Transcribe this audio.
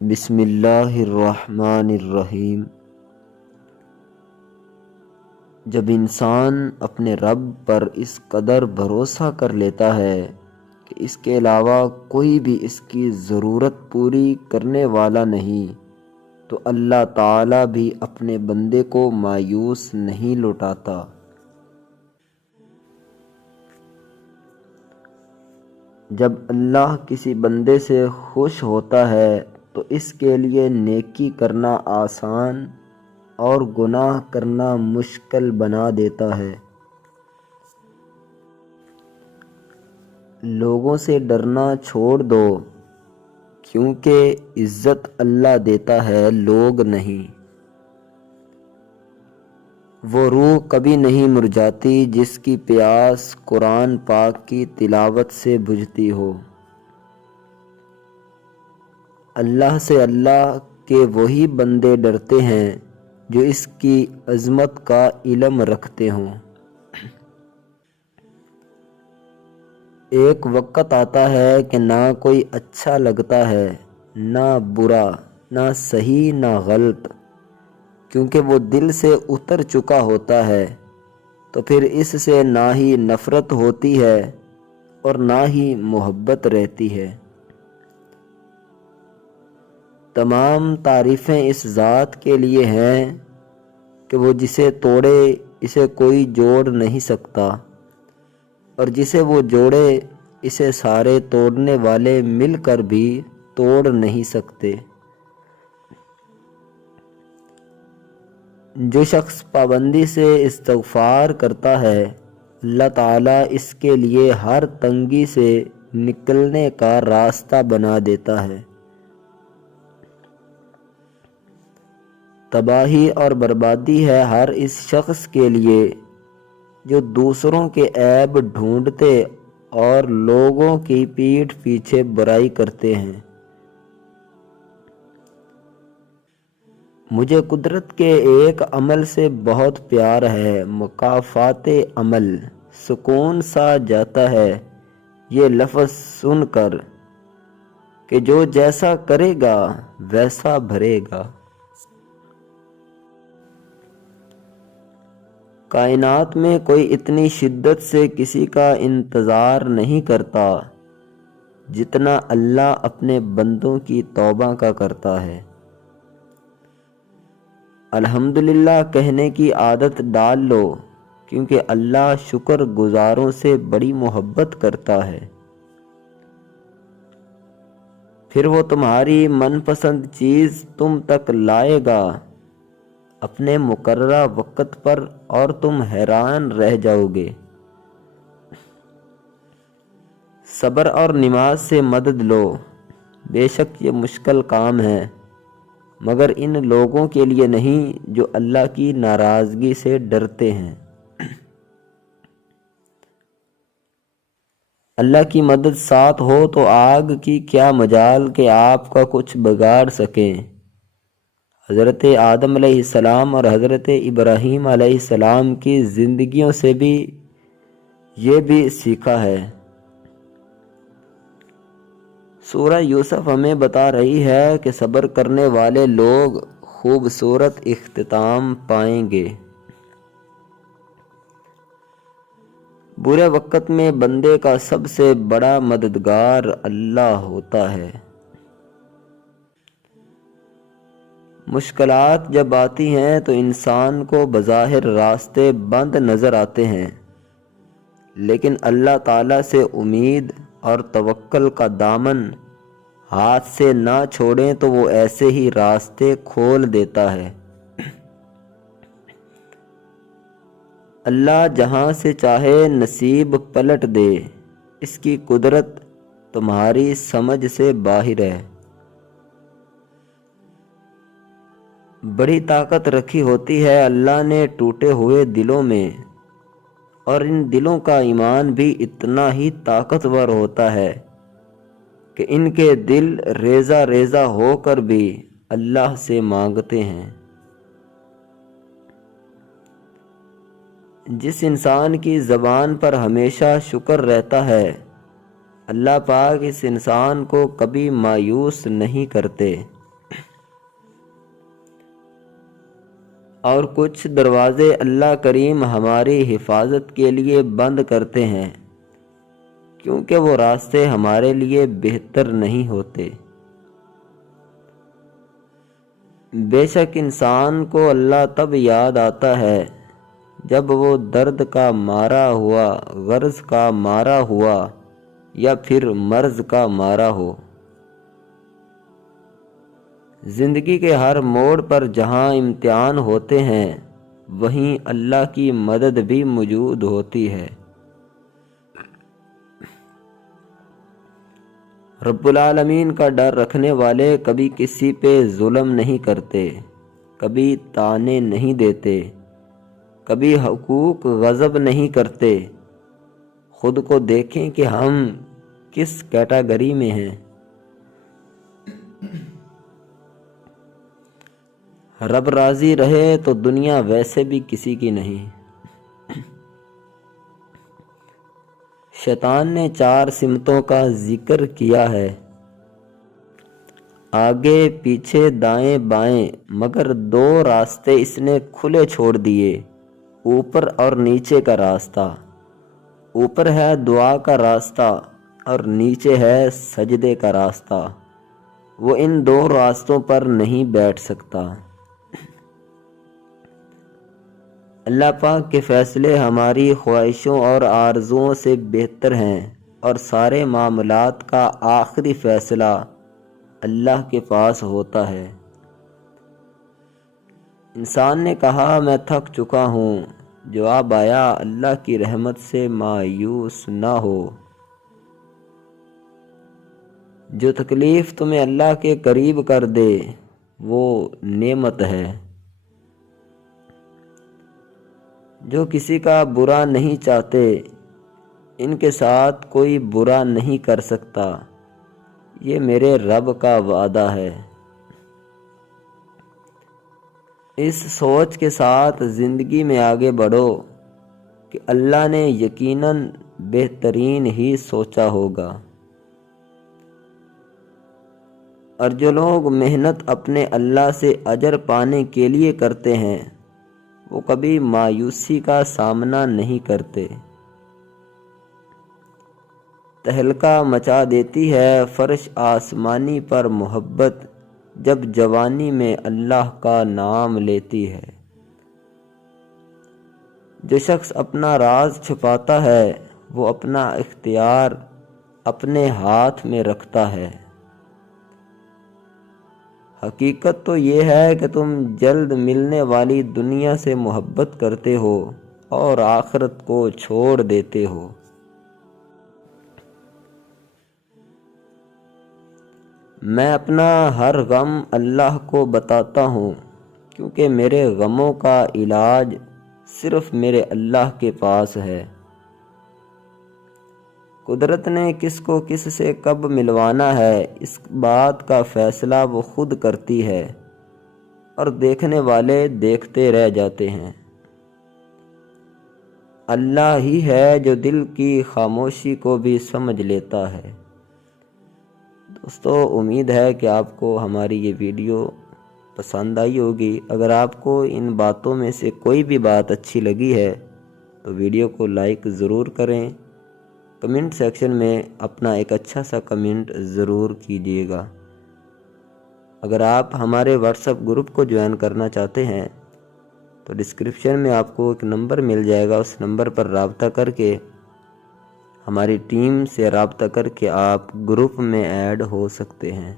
بسم اللہ الرحمن الرحیم۔ جب انسان اپنے رب پر اس قدر بھروسہ کر لیتا ہے کہ اس کے علاوہ کوئی بھی اس کی ضرورت پوری کرنے والا نہیں، تو اللہ تعالیٰ بھی اپنے بندے کو مایوس نہیں لوٹاتا۔ جب اللہ کسی بندے سے خوش ہوتا ہے تو اس کے لیے نیکی کرنا آسان اور گناہ کرنا مشکل بنا دیتا ہے۔ لوگوں سے ڈرنا چھوڑ دو، کیونکہ عزت اللہ دیتا ہے، لوگ نہیں۔ وہ روح کبھی نہیں مرجھاتی جس کی پیاس قرآن پاک کی تلاوت سے بجھتی ہو۔ اللہ سے اللہ کے وہی بندے ڈرتے ہیں جو اس کی عظمت کا علم رکھتے ہوں۔ ایک وقت آتا ہے کہ نہ کوئی اچھا لگتا ہے، نہ برا، نہ صحیح نہ غلط، کیونکہ وہ دل سے اتر چکا ہوتا ہے، تو پھر اس سے نہ ہی نفرت ہوتی ہے اور نہ ہی محبت رہتی ہے۔ تمام تعریفیں اس ذات کے لیے ہیں کہ وہ جسے توڑے اسے کوئی جوڑ نہیں سکتا، اور جسے وہ جوڑے اسے سارے توڑنے والے مل کر بھی توڑ نہیں سکتے۔ جو شخص پابندی سے استغفار کرتا ہے، اللہ تعالیٰ اس کے لیے ہر تنگی سے نکلنے کا راستہ بنا دیتا ہے۔ تباہی اور بربادی ہے ہر اس شخص کے لیے جو دوسروں کے عیب ڈھونڈتے اور لوگوں کی پیٹھ پیچھے برائی کرتے ہیں۔ مجھے قدرت کے ایک عمل سے بہت پیار ہے، مکافات عمل، سکون سا جاتا ہے یہ لفظ سن کر کہ جو جیسا کرے گا ویسا بھرے گا۔ کائنات میں کوئی اتنی شدت سے کسی کا انتظار نہیں کرتا جتنا اللہ اپنے بندوں کی توبہ کا کرتا ہے۔ الحمدللہ کہنے کی عادت ڈال لو، کیونکہ اللہ شکر گزاروں سے بڑی محبت کرتا ہے۔ پھر وہ تمہاری من پسند چیز تم تک لائے گا اپنے مقررہ وقت پر، اور تم حیران رہ جاؤ گے۔ صبر اور نماز سے مدد لو، بے شک یہ مشکل کام ہے، مگر ان لوگوں کے لیے نہیں جو اللہ کی ناراضگی سے ڈرتے ہیں۔ اللہ کی مدد ساتھ ہو تو آگ کی کیا مجال کہ آپ کا کچھ بگاڑ سکیں۔ حضرت آدم علیہ السلام اور حضرت ابراہیم علیہ السلام کی زندگیوں سے بھی یہ بھی سیکھا ہے۔ سورہ یوسف ہمیں بتا رہی ہے کہ صبر کرنے والے لوگ خوبصورت اختتام پائیں گے۔ برے وقت میں بندے کا سب سے بڑا مددگار اللہ ہوتا ہے۔ مشکلات جب آتی ہیں تو انسان کو بظاہر راستے بند نظر آتے ہیں، لیکن اللہ تعالیٰ سے امید اور توکل کا دامن ہاتھ سے نہ چھوڑیں تو وہ ایسے ہی راستے کھول دیتا ہے۔ اللہ جہاں سے چاہے نصیب پلٹ دے، اس کی قدرت تمہاری سمجھ سے باہر ہے۔ بڑی طاقت رکھی ہوتی ہے اللہ نے ٹوٹے ہوئے دلوں میں، اور ان دلوں کا ایمان بھی اتنا ہی طاقتور ہوتا ہے کہ ان کے دل ریزہ ریزہ ہو کر بھی اللہ سے مانگتے ہیں۔ جس انسان کی زبان پر ہمیشہ شکر رہتا ہے، اللہ پاک اس انسان کو کبھی مایوس نہیں کرتے۔ اور کچھ دروازے اللہ کریم ہماری حفاظت کے لیے بند کرتے ہیں کیونکہ وہ راستے ہمارے لیے بہتر نہیں ہوتے۔ بے شک انسان کو اللہ تب یاد آتا ہے جب وہ درد کا مارا ہوا، غرض کا مارا ہوا یا پھر مرض کا مارا ہو۔ زندگی کے ہر موڑ پر جہاں امتحان ہوتے ہیں وہیں اللہ کی مدد بھی موجود ہوتی ہے۔ رب العالمین کا ڈر رکھنے والے کبھی کسی پہ ظلم نہیں کرتے، کبھی طعنے نہیں دیتے، کبھی حقوق غصب نہیں کرتے۔ خود کو دیکھیں کہ ہم کس کیٹیگری میں ہیں۔ رب راضی رہے تو دنیا ویسے بھی کسی کی نہیں۔ شیطان نے 4 سمتوں کا ذکر کیا ہے، آگے پیچھے دائیں بائیں، مگر 2 راستے اس نے کھلے چھوڑ دیے، اوپر اور نیچے کا راستہ۔ اوپر ہے دعا کا راستہ اور نیچے ہے سجدے کا راستہ۔ وہ ان 2 راستوں پر نہیں بیٹھ سکتا۔ اللہ پاک کے فیصلے ہماری خواہشوں اور آرزوؤں سے بہتر ہیں اور سارے معاملات کا آخری فیصلہ اللہ کے پاس ہوتا ہے۔ انسان نے کہا میں تھک چکا ہوں، جواب آیا اللہ کی رحمت سے مایوس نہ ہو۔ جو تکلیف تمہیں اللہ کے قریب کر دے وہ نعمت ہے۔ جو کسی کا برا نہیں چاہتے ان کے ساتھ کوئی برا نہیں کر سکتا، یہ میرے رب کا وعدہ ہے۔ اس سوچ کے ساتھ زندگی میں آگے بڑھو کہ اللہ نے یقیناً بہترین ہی سوچا ہوگا۔ اور جو لوگ محنت اپنے اللہ سے اجر پانے کے لیے کرتے ہیں وہ کبھی مایوسی کا سامنا نہیں کرتے۔ تہلکہ مچا دیتی ہے فرش آسمانی پر محبت جب جوانی میں اللہ کا نام لیتی ہے۔ جو شخص اپنا راز چھپاتا ہے وہ اپنا اختیار اپنے ہاتھ میں رکھتا ہے۔ حقیقت تو یہ ہے کہ تم جلد ملنے والی دنیا سے محبت کرتے ہو اور آخرت کو چھوڑ دیتے ہو۔ میں اپنا ہر غم اللہ کو بتاتا ہوں کیونکہ میرے غموں کا علاج صرف میرے اللہ کے پاس ہے۔ قدرت نے کس کو کس سے کب ملوانا ہے اس بات کا فیصلہ وہ خود کرتی ہے اور دیکھنے والے دیکھتے رہ جاتے ہیں۔ اللہ ہی ہے جو دل کی خاموشی کو بھی سمجھ لیتا ہے۔ دوستو امید ہے کہ آپ کو ہماری یہ ویڈیو پسند آئی ہوگی۔ اگر آپ کو ان باتوں میں سے کوئی بھی بات اچھی لگی ہے تو ویڈیو کو لائک ضرور کریں، کمنٹ سیکشن میں اپنا ایک اچھا سا کمنٹ ضرور کیجیے گا۔ اگر آپ ہمارے واٹس ایپ گروپ کو جوائن کرنا چاہتے ہیں تو ڈسکرپشن میں آپ کو ایک نمبر مل جائے گا، اس نمبر پر رابطہ کر کے ہماری ٹیم سے رابطہ کر کے آپ گروپ میں ایڈ ہو سکتے ہیں۔